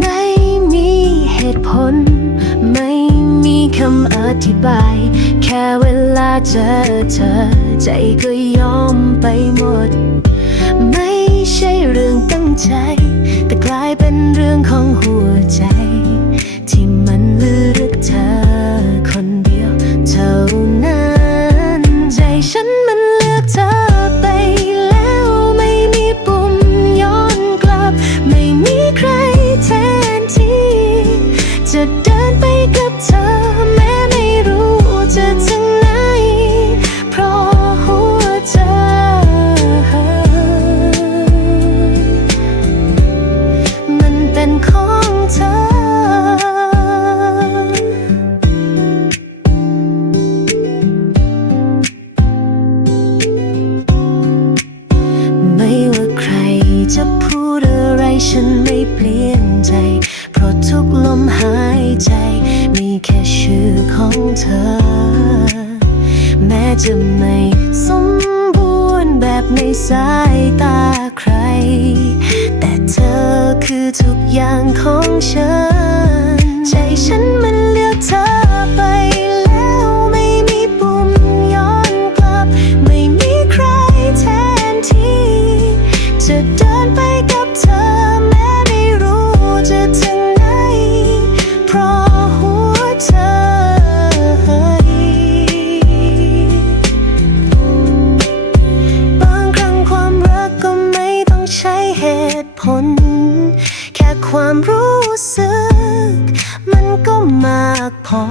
ไม่มีเหตุผลไม่มีคำอธิบาย แค่เวลาเจอเธอ ใจก็ยอมไปหมด ไม่ใช่เรื่องตั้งใจ แต่กลายเป็นเรื่องของหัวใจ จะเดินไปกับเธอ แม้ไม่รู้จะถึงไหน เพราะหัวใจมันเป็นของเธอ ไม่ว่าใครจะพูดอะไรฉันไม่เปลี่ยนใจ เธอ แม้จะไม่สมบูรณ์แบบในสายตาใคร แต่เธอคือทุกอย่างของฉัน ใจฉัน ความรู้สึก มันก็มากพอ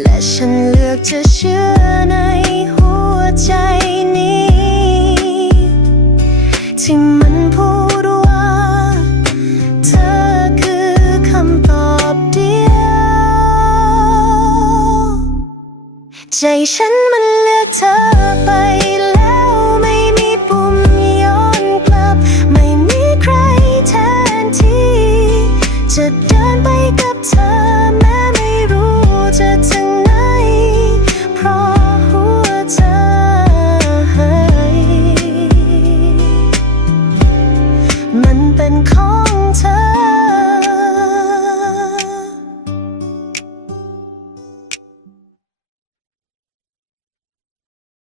และฉันเลือกจะเชื่อในหัวใจนี้ ที่มันพูดว่า เธอคือคำตอบเดียว ใจฉันมันเลือกเธอไป 空。